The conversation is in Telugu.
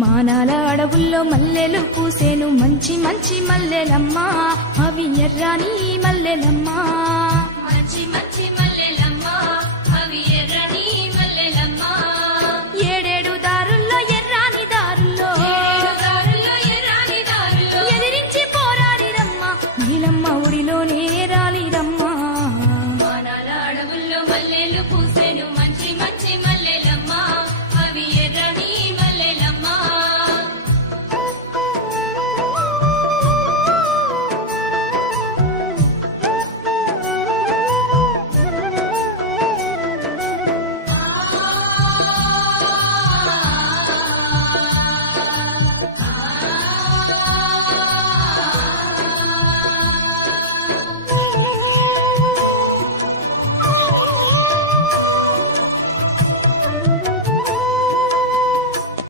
మానాల అడవుల్లో మల్లెలు పూసేను మంచి మంచి మల్లెలమ్మా అవి ఎర్రాని మల్లెలమ్మా మంచి మంచి